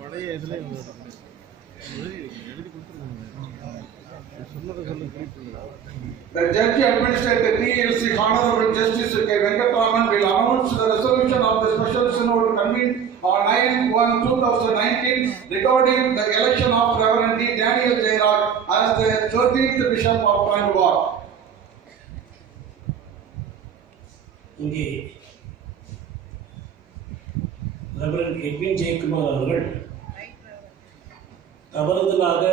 பழைய இதுல எழுதி எழுதி கொடுத்துருக்காங்க சொன்னதை சொல்ல குறிப்பில்லை The judge administered the TLC Honorable Justice K. Venkatraman will announce the resolution of the special synod convened on 9-1-2019 regarding the election of Reverend D. Daniel Jairaj as the 13th Bishop of Coimbatore. இங்கே Reverend Edwin Jayakumar அவர்கள் தவறுதலாக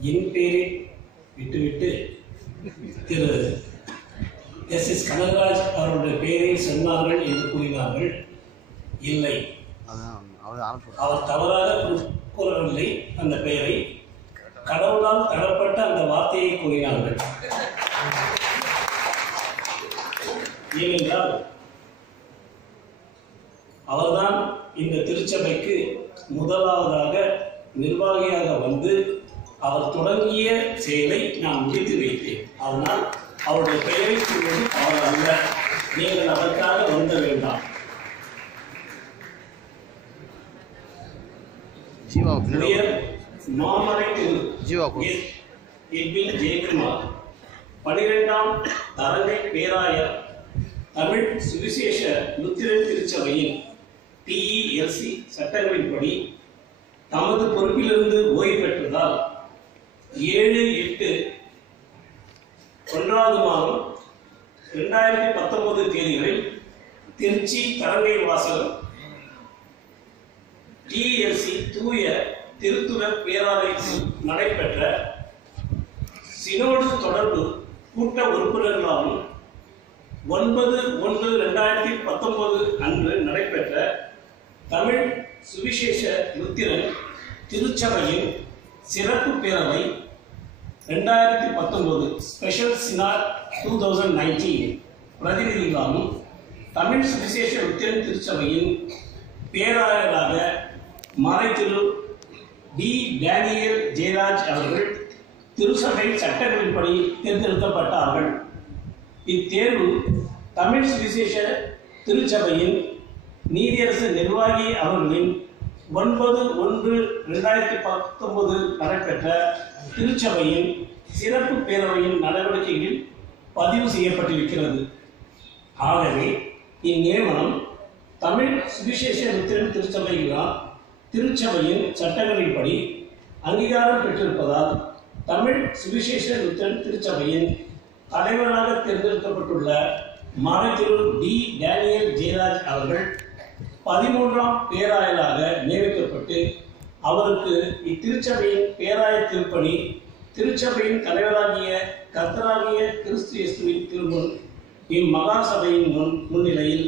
என் பேரை விட்டுவிட்டு திரு S. S. Kanagaraj அவருடைய பெயரை சொன்னார்கள் என்று கூறினார்கள். இல்லை. அவர் தவறாக கூறவில்லை அந்த பெயரை. கடவுளால் தரப்பட்ட அந்த வார்த்தையை கூறினார்கள். ஏனென்றால் அவர்தான் இந்த திருச்சபைக்கு முதலாவதாக நிர்வாகியாக வந்து அவர் தொடங்கிய செயலை நான் முடித்து வைத்தேன். அதனால் அவருடைய பெயரை கூறுவது அவர் அல்ல. நீங்கள் அதற்காக வருந்த வேண்டாம். மாமரை ஜெயக்குமார் பனிரெண்டாம் தரங்கை பேராயர் தமிழ் சுவிசேஷ லுத்திரன் திருச்சபையின் டிஇஎல்சி சட்டங்களின்படி தமது பொறுப்பிலிருந்து ஓய்வு பெற்றதால் ஏழு எட்டு ஒன்றாவது மாதம் ரெண்டாயிரத்தி பத்தொன்பது தேதிகளில் திருச்சி தரங்கை வாசல் டிஎல்சி தூய திருத்துவர் பேராலயத்தில் நடைபெற்ற சினோடு தொடர்பு கூட்ட உறுப்பினர்களாலும் ஒன்பது ஒன்று ரெண்டாயிரத்தி பத்தொன்பது அன்று நடைபெற்ற தமிழ் சுவிசேஷ லுத்திரன் திருச்சபையின் சிறப்பு பேரவை ரெண்டாயிரத்தி பத்தொன்பது special synod two thousand nineteen பிரதிநிதிகளாலும் Tamil சுவிசேஷ லுத்திரன் திருச்சபையின் பேராயராக மறைத்திரு டி டேனியல் ஜெயராஜ் அவர்கள் திருச்சபை சட்டங்களின்படி தேர்ந்தெடுக்கப்பட்டார்கள். இத்தேர்வு தமிழ் சுவிசேஷ திருச்சபையின் நீதியரசு நிர்வாகி அவர்களின் ஒன்பது ஒன்று ரெண்டாயிரத்தி பத்தொன்பது நடைபெற்ற திருச்சபையின் சிறப்பு பேரவையின் நடவடிக்கைகளில் பதிவு செய்யப்பட்டிருக்கிறது. ஆகவே இந்நியமனம் தமிழ் சுவிசேஷ லுத்திரன் திருச்சபையினால் திருச்சபையின் சட்டங்களின்படி அங்கீகாரம் பெற்றிருப்பதால் தமிழ் சுவிசேஷ லுத்திரன் திருச்சபையின் தலைவராக தேர்ந்தெடுக்கப்பட்டுள்ள மறைதிரு டி. டேனியல் ஜெயராஜ் அவர்கள் பதிமூன்றாம் பேராயராக நியமிக்கப்பட்டு அவருக்கு இத்திருச்சபையின் பேராய திருப்பணி திருச்சபையின் தலைவராகிய கர்த்தராகிய கிறிஸ்து இயேசுவின் திருமுன் இம்மகா சபையின் முன் முன்னிலையில்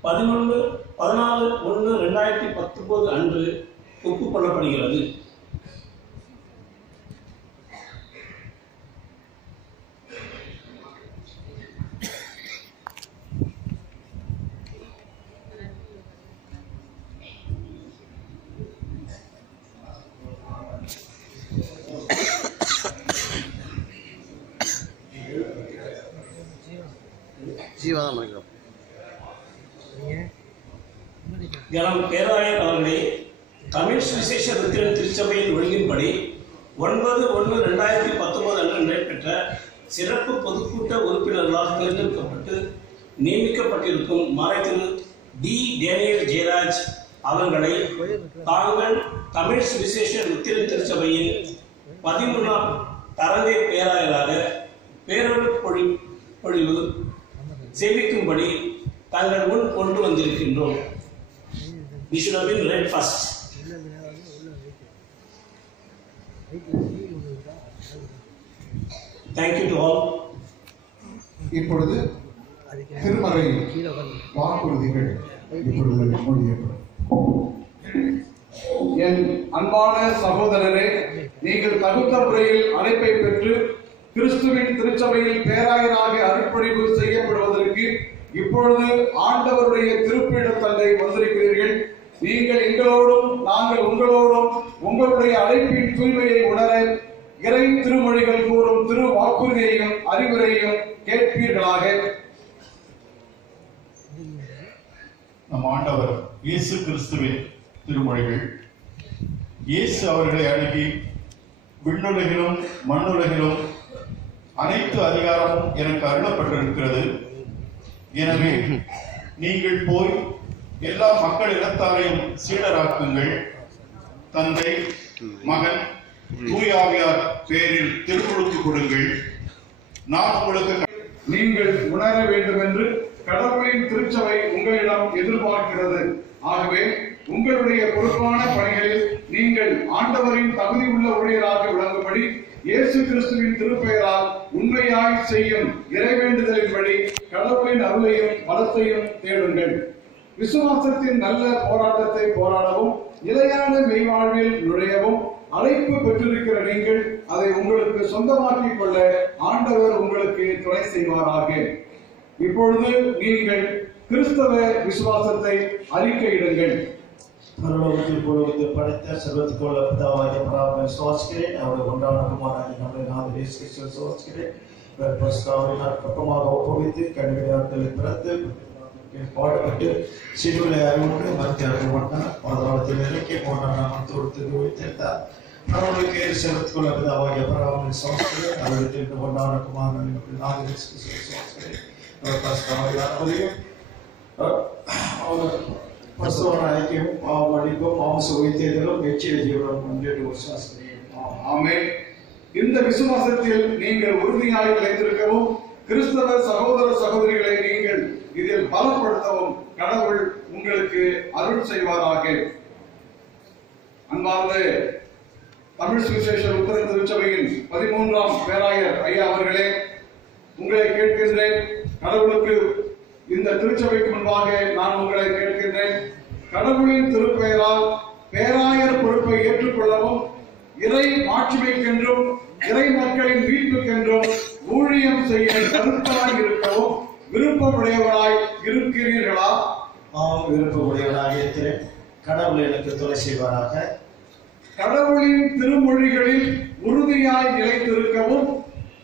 பதினொன்று பதினாலு ஒன்று ரெண்டாயிரத்தி பத்தொன்பது அன்று ஒப்புக்கொள்ளப்படுகிறது. கனம் பேராயர் அவர்களே தமிழ் சுவிசேஷ ருத்திரன் திருச்சபையின் ஒழுங்கின்படி ஒன்பது ஒன்று ரெண்டாயிரத்தி பத்தொன்பது அன்று நடைபெற்ற சிறப்பு பொதுக்கூட்ட உறுப்பினர்களால் தேர்ந்தெடுக்கப்பட்டு நியமிக்கப்பட்டிருக்கும் மறைதிரு டி. டேனியல் ஜெயராஜ் அவர்களை தாங்கள் தமிழ் சுவிசேஷ ருத்திரன் திருச்சபையின் பதிமூணாம் தரங்கை பேராயராக பேரொரு பொழி பொழிவு சேவிக்கும்படி தங்கள் முன் கொண்டு வந்திருக்கின்றோம் We should have been read first. Thank you இப்பொழுது திருமறை வாக்குறுதிகள் இப்பொழுது மொழியப்படும் என் அன்பான சகோதரரே நீங்கள் தகுந்த முறையில் அழைப்பை பெற்று கிறிஸ்துவின் திருச்சபையில் பேராயராக அர்ப்பணிப்பு செய்யப்படுவதற்கு இப்பொழுது ஆண்டவருடைய திருப்பீட தந்தை வந்திருக்கிறீர்கள். நீங்கள் எங்களோடும் நாங்கள் உங்களோடும் உங்களுடைய அழைப்பின் தூய்மையை உணர இறை திருமொழிகள் கூறும் திரு வாக்குறுதியையும் அறிவுரையும் கேட்பீர்களாக. நம் ஆண்டவர் இயேசு கிறிஸ்துவின் திருமொழிகள். இயேசு அவர்களை அணுகி விண்ணுலகிலும் மண்ணுலகிலும் அனைத்து அதிகாரமும் எனக்கு அருளப்பட்டிருக்கிறது. எனவே நீங்கள் போய் எல்லா மக்கள் இனத்தாரையும் சீடராக்குங்கள். தந்தை மகன் தூயாவியார் பேரில் திருமுழுக்கு கொடுங்கள். நான் உங்களுக்கு நீங்கள் உணர வேண்டும் என்று கடவுளின் திருச்சபை உங்களிடம் எதிர்பார்க்கிறது. ஆகவே உங்களுடைய பொறுப்பான பணிகளில் நீங்கள் ஆண்டவரின் தகுதி உள்ள ஊழியராக விளங்கும்படி இயேசு கிறிஸ்துவின் திருப்பெயரால் உண்மையாய் செய்யும் இறைவேண்டுதலின்படி கடவுளின் அருளையும் பலத்தையும் தேடுங்கள். விசுவாசத்தின் நல்ல போராட்டத்தை போராடவும் நிலையான மெய்வாழ்வில் நுழையவும் அழைப்பு பெற்றிருக்கிற நீங்கள் அதை உங்களுக்கு சொந்தமாக்கிக் கொள்ள ஆண்டவர் உங்களுக்கு துணை செய்வாராக. இப்பொழுது நீங்கள் கிறிஸ்தவ விசுவாசத்தை அறிக்கையிடுங்கள். பரலோகத்தில் புலகத்தை படைத்த சர்வத்துக்குள்ள பிதாவாகிய பராமரை சுவாசிக்கிறேன் அவருடைய ஒன்றான குமாராகி நம்முடைய நாதர் இயேசு கிறிஸ்துவை சுவாசிக்கிறேன் இவர் பரிசுத்தாவினால் பக்கமாக ஒப்புவித்து கடுமையாக்களில் பிறந்து பாடுபட்டு சிறுவிலை அறிவுண்டு மத்திய அறிவுண்டார் பாதாளத்தில் இலக்கிய போன்ற மருத்துவத்தை வைத்திருந்தார் அவர்களுக்கு சர்வத்துக்குள்ள பிதாவாகிய பராமரை சுவாசிக்கிறேன் அவர்களுக்கு ஒன்றான குமாரன் நம்முடைய நாதர் இயேசு கிறிஸ்துவை சுவாசிக்கிறேன் இவர் பரிசுத்தாவினால் அவரையும் அவர் பசுவன ஐக்கியம் பாவம் அடிப்பும் மாம்ச உயிர்த்தேதலும் நிச்சய ஜீவனம் முன்னேற்ற விசுவாசிக்கிறேன் ஆமே இந்த விசுவாசத்தில் நீங்கள் உறுதியாக நிலைத்திருக்கவும் கிறிஸ்தவ சகோதர சகோதரிகளை நீங்கள் இதில் பலப்படுத்தவும் கடவுள் உங்களுக்கு அருள் செய்வாராக அன்பார்ந்த தமிழ் சுவிசேஷ உத்தர திருச்சபையின் பதிமூன்றாம் பேராயர் ஐயா அவர்களே உங்களை கேட்கின்றேன் கடவுளுக்கு இந்த திருச்சபைக்கு முன்பாக நான் உங்களை கேட்கின்றேன். கடவுளின் திருப்பெயரால் பேராயர் பொறுப்பை ஏற்றுக்கொள்ளவும் இறை மாட்சிமைக்கென்றும் இறை மக்களின் மீட்புக்கென்றும் ஊழியம் செய்ய கருத்தாய் இருக்கவும் விருப்பமுடையவராய் இருக்கிறீர்களா? ஆம் விருப்பமுடையவனாக இருக்கிறேன். கடவுள் எனக்கு துணை செய்வாராக. கடவுளின் திருமொழிகளில் உறுதியாய் நிலைத்திருக்கவும்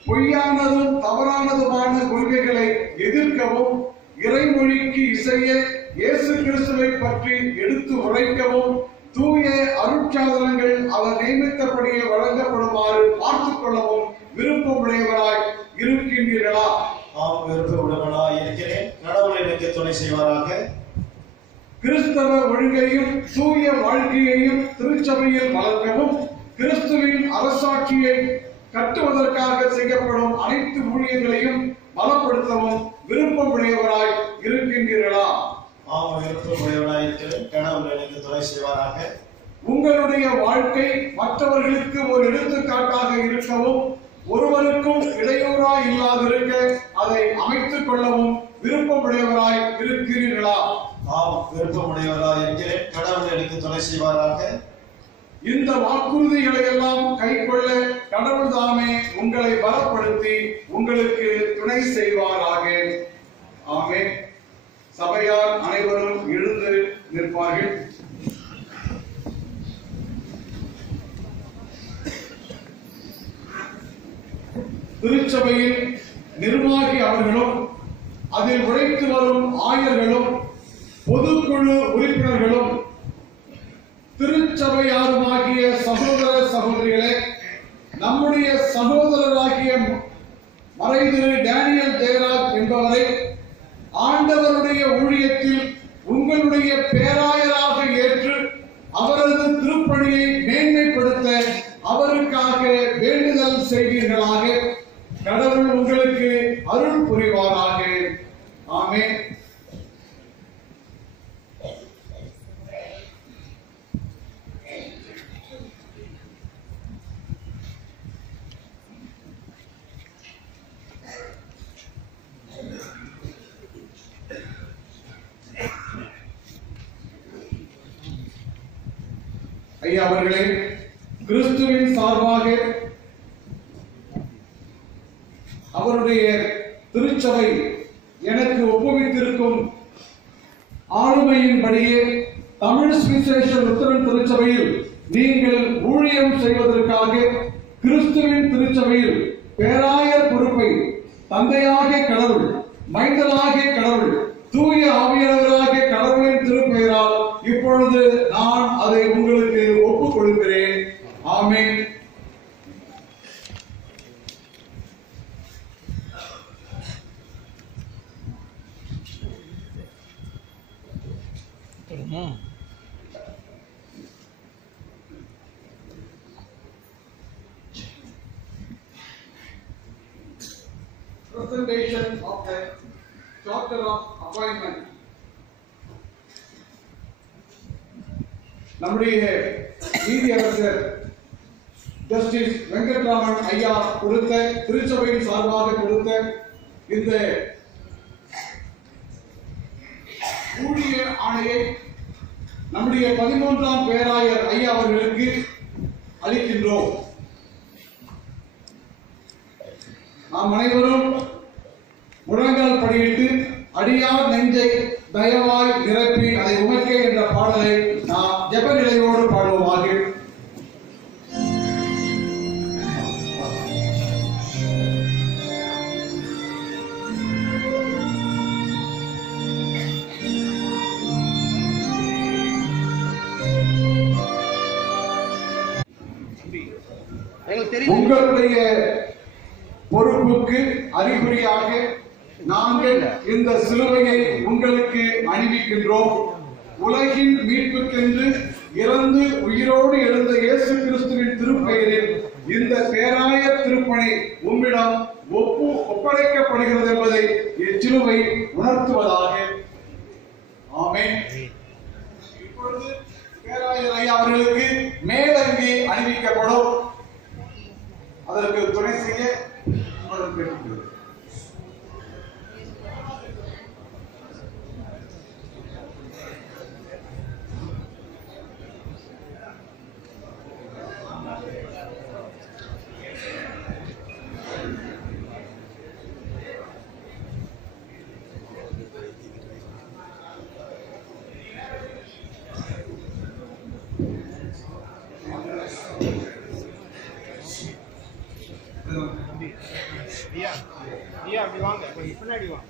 பொய்யானதும் தவறானதுமான கொள்கைகளை எதிர்க்கவும் இறைமொழிக்கு இசைய இயேசு கிறிஸ்துவை பற்றி எடுத்து உரைக்கவும் தூய அருட்சாதனங்கள் அவர் நியமித்தபடியே வழங்கப்படுமாறு பார்த்துக் கொள்ளவும் விருப்பமுடையவராய் இருக்கின்றீர்களா? ஆம் விருப்பமுடையவனாக இருக்கிறேன். கடவுள் எனக்கு துணை செய்வாராக. கிறிஸ்தவ ஒழுங்கையும் தூய வாழ்க்கையையும் திருச்சபையில் வளர்க்கவும் கிறிஸ்துவின் அரசாட்சியை கட்டுவதற்காக செய்யப்படும் அனைத்து ஊழியங்களையும் பலப்படுத்தவும் விருப்பமுடையவராய் இருக்கின்றீர்களா? ஆம் விருப்பமுடையவனாக இருக்கிறேன். கடவுள் எனக்கு துணை செய்வாராக. உங்களுடைய வாழ்க்கை மற்றவர்களுக்கு ஒரு எடுத்துக்காட்டாக இருக்கவும் ஒருவருக்கும் இடையூறாய் இல்லாதிருக்க அதை அமைத்துக் கொள்ளவும் விருப்பமுடையவராய் இருக்கிறீர்களா? ஆம் விருப்பமுடையவராக இருக்கிறேன். கடவுள் எனக்கு துணை செய்வாராக. இந்த வாக்குறுதிகளை எல்லாம் கைக்கொள்ள கடவுள் தாமே உங்களை பலப்படுத்தி உங்களுக்கு துணை செய்வாராக. ஆமே சபையார் அனைவரும் எழுந்து நிற்பார்கள். திருச்சபையின் நிர்வாகி அவர்களும் அதில் உழைத்து வரும் ஆயர்களும் பொதுக்குழு உறுப்பினர்களும் திருச்சபையாருமாகிய சகோதர சகோதரிகளே நம்முடைய சகோதரராகிய மறைதிரு டேனியல் ஜெயராஜ் என்பவரை ஆண்டவருடைய ஊழியத்தில் உங்களுடைய பேராயராக ஏற்று அவரது திருப்பணியை ஐயா அவர்களே கிறிஸ்துவின் சார்பாக அவருடைய திருச்சபை எனக்கு ஒப்புவித்திருக்கும் ஆளுமையின்படியே தமிழ் சுவிசேஷ லுத்தரன் திருச்சபையில் நீங்கள் ஊழியம் செய்வதற்காக கிறிஸ்துவின் திருச்சபையில் பேராயர் பொறுப்பை தந்தையாக கடவுள் மைந்தனாகிய கடவுள் தூய ஆவியாளராகிய கடவுளின் Presentation of the charter of appointment. நம்முடைய நீதியரசர் ஜஸ்டிஸ் வெங்கட்ராமன் ஐயா கொடுத்த திருச்சபையின் சார்பாக கொடுத்த இந்த ஊழிய ஆணையை நம்முடைய பதிமூன்றாம் பேராயர் ஐயா அவர்களுக்கு அளிக்கின்றோம் நாம் அனைவரும் முழங்கால் படியிட்டு அடியார் நெஞ்சை தயவாய் நிரப்பி அதை உமக்கே என்ற பாடலை நாம் ஜெப நிலையோடு பாடுவோமாக உங்களுடைய பொறுப்புக்கு அறிகுறியாக நாங்கள் இந்த சிலுவையை உங்களுக்கு அணிவிக்கின்றோம். உலகின் மீட்புக்கென்று இறந்து உயிரோடு எழுந்த இயேசு கிறிஸ்துவின் திருப்பெயரில் இந்த பேராய திருப்பணி உம்மிடம் ஒப்பு ஒப்படைக்கப்படுகிறது என்பதை இச்சிலுவை உணர்த்துவதாக. ஆமே இப்பொழுது பேராயர் ஐயா அவர்களுக்கு மேலங்கி அணிவிக்கப்படும். அதற்கு துணை செய்ய கேட்டுக்கொள்கிறேன். ஐயா ஐயா அப்படி வாங்க கொஞ்சம் பின்னாடி வாங்க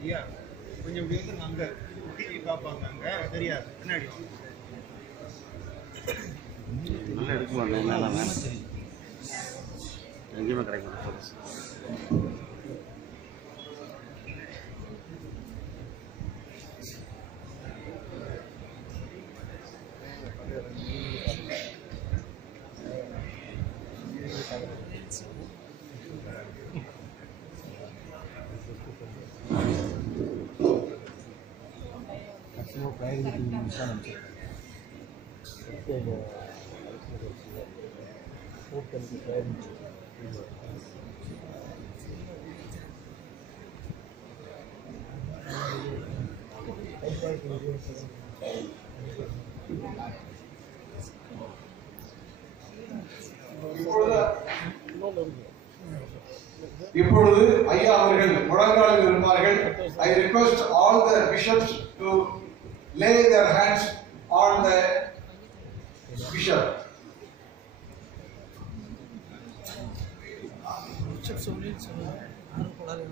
ஐயா கொஞ்சம் இப்படி வந்து அங்க டிவி பார்ப்பாங்க அங்க தெரியாது. பின்னாடி வாங்க நல்லா எடுக்குவாங்க என்னென்ன எங்கேயுமே கிடைக்கும் இப்பொழுது இப்பொழுது ஐயா அவர்கள் முழங்காலில் இருப்பார்கள். I request all the bishops to lay their hands on the bishop எல்லாம்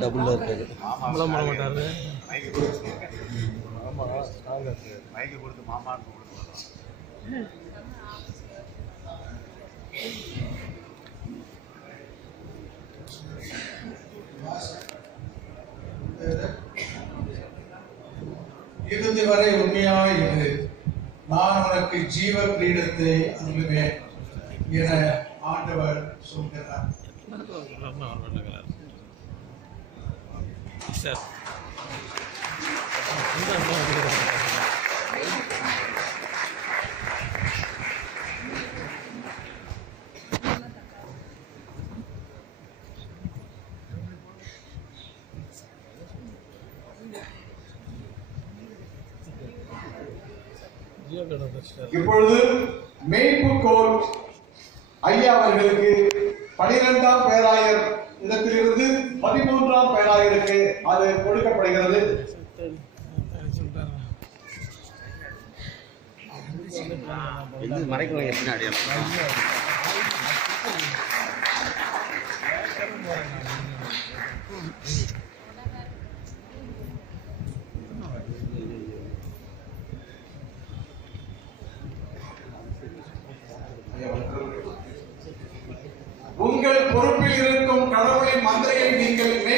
டபுள் இருக்காது மைக்கு கொடுத்து மாமான்னு கொடுத்து இறுதி வரை உண்மையாய் இரு நான் உனக்கு ஜீவ கிரீடத்தை அருளுவேன் என ஆண்டவர் சொல்கிறார். இப்பொழுது மேய்ப்பு கோல் ஐயா அவர்களுக்கு பனிரெண்டாம் பேராயர் இடத்திலிருந்து பதிமூன்றாம் பேராயருக்கு அது கொடுக்கப்படுகிறது. இது மறைக்கணும் எப்படி அடையாளம் உங்கள் பொறுப்பில் இருக்கும் கடவுளின் மந்தையை நீங்கள்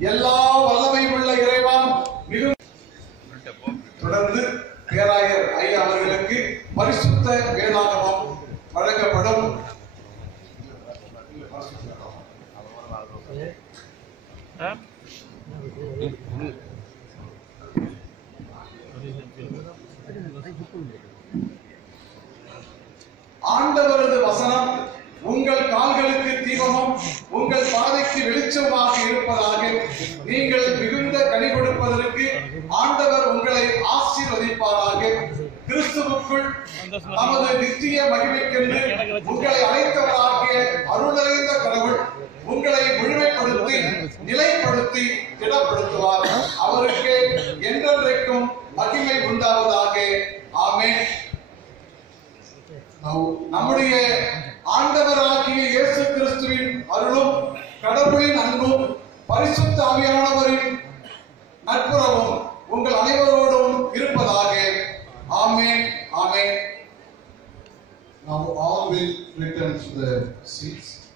எல்லா வல்லமை உள்ள இறைவான் மிகுந்த தொடர்ந்து பேராயர் ஐயா அவர்களுக்கு பரிசுத்த வேதாகமம் வழங்கப்படும். ஆண்டவரது வசனம் உங்கள் கால்களுக்கு தீபமும் உங்கள் பாதைக்கு வெளிச்சமாக ஆசீர்வதிப்பாராக. கிறிஸ்துவுக்குள் நமது நித்திய மகிமைக்கென்று உங்களை அழைத்தவராகிய அருளறிந்த கடவுள் உங்களை முழுமைப்படுத்தி நிலைப்படுத்தி திடப்படுத்துவார். அவருக்கு என்றென்றைக்கும் மகிமை உண்டாவதாக. ஆமே நம்முடைய ஆண்டவராகிய இயேசு கிறிஸ்துவின் அருளும் கடவுளின் அன்பும் பரிசுத்த ஆவியானவரின் நட்புறவும் return to the seats.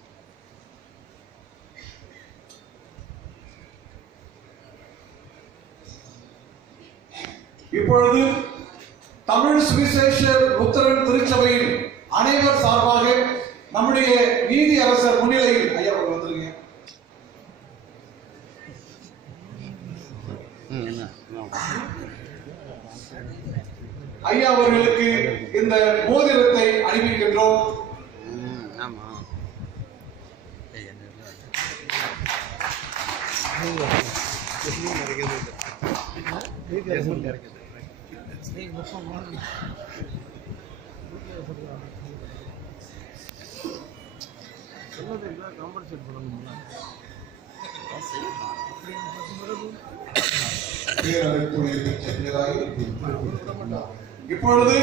இப்பொழுது தமிழ் சுவிசேஷ புத்தரன் திருச்சபையில் அனைவர் சார்பாக நம்முடைய நீதி அரசர் முன்னிலையில் ஐயா அவர்கள் வந்திருக்கீங்க ஐயா அவர்களுக்கு இந்த மோதிரத்தை அணிவிக்கின்றோம் ம் ஆமாம் ஏய், என்ன இல்லை. பேரழைப்புடைய பெற்றவராய் இப்பொழுது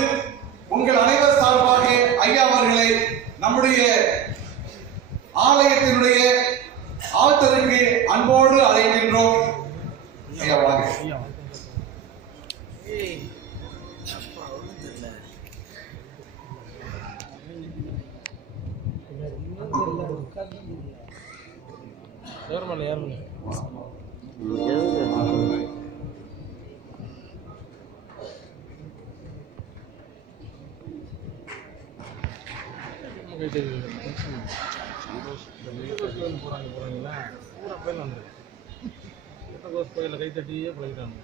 உங்கள் அனைவர் சார்பாக ஐயா அவர்களை நம்முடைய ஆலயத்தினுடைய ஆத்தருக்கு அன்போடு அழைக்கின்றோம் ஐயா வாங்க எதுக்கு போறாங்க போறாங்களா பூரா பேர்ல வந்து கோஸ் கோயிலில் கை தட்டியே பழகிட்டாங்க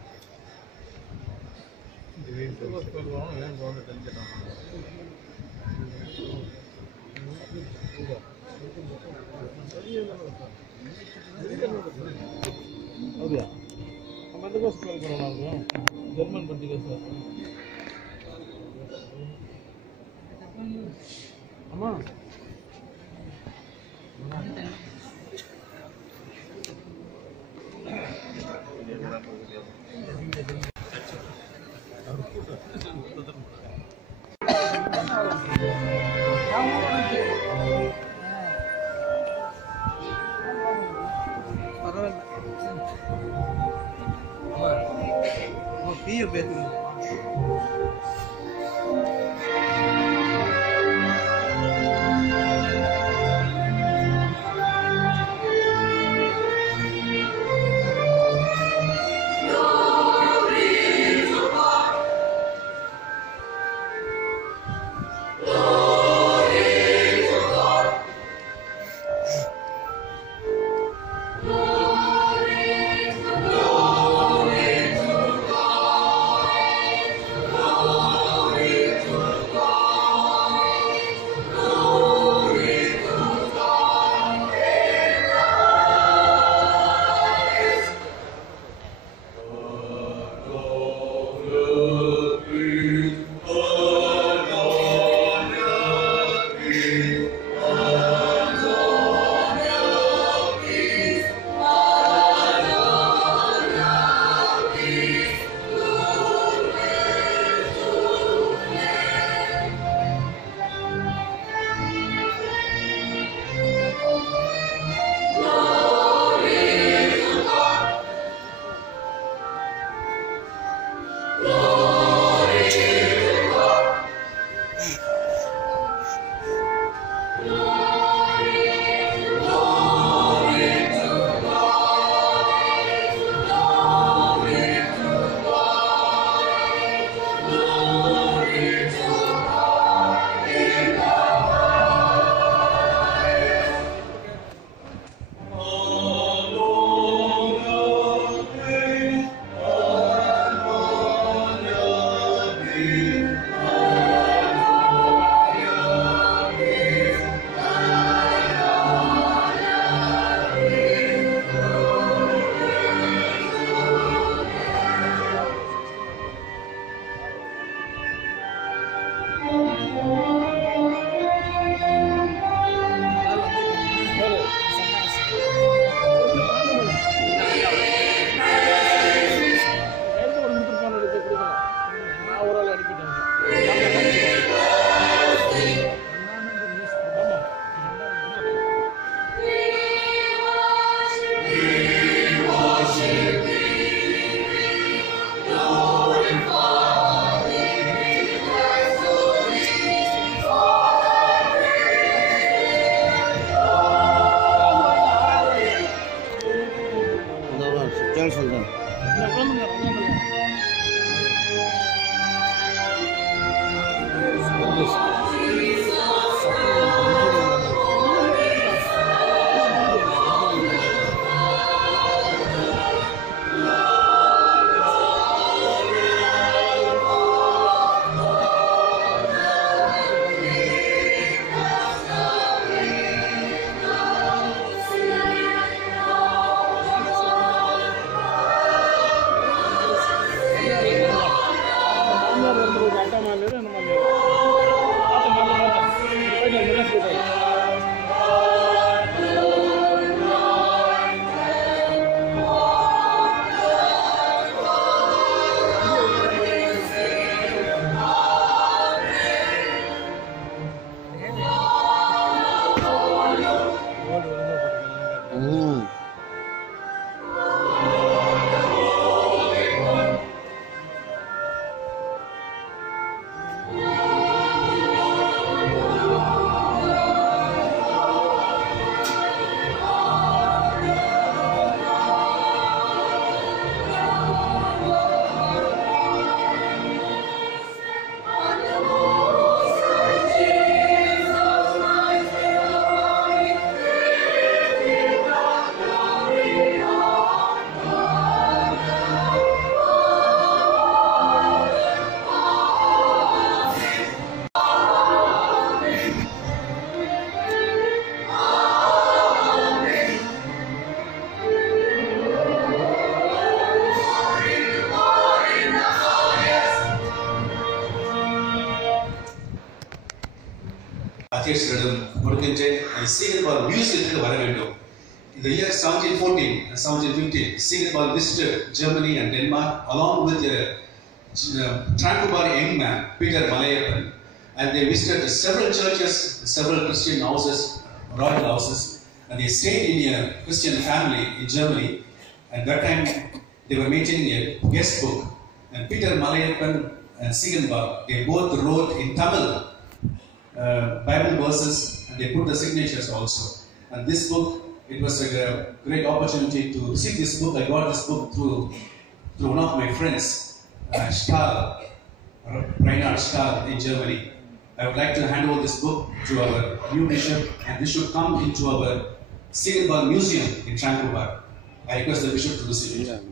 கோஸ் கோயில் போகணும் ஏன் வந்து தெரிஞ்சிட்டாங்க அப்படியா? நம்ம எந்த கோஸ் கோயில் போகிறோம் இருக்கும் ஜெர்மன் பட்டி கோஸ்? Bíblia. Kita ngambilnya, teman-teman. 1715, Siegenwald visited Germany and Denmark along with a uh, Tranquebar young man, Peter Malayappan, and they visited several churches, several Christian houses, royal houses, and they stayed in a Christian family in Germany. At that time, they were maintaining a guest book, and Peter Malayappan and Siegenwald, they both wrote in Tamil uh, Bible verses, and they put the signatures also. And this book, it was a great opportunity to see this book. I got this book through through one of my friends, uh, Stahl, Reinhard Stahl in Germany. I would like to hand over this book to our new bishop, and this should come into our Siegenball Museum in Tranquebar. I request the bishop to receive it.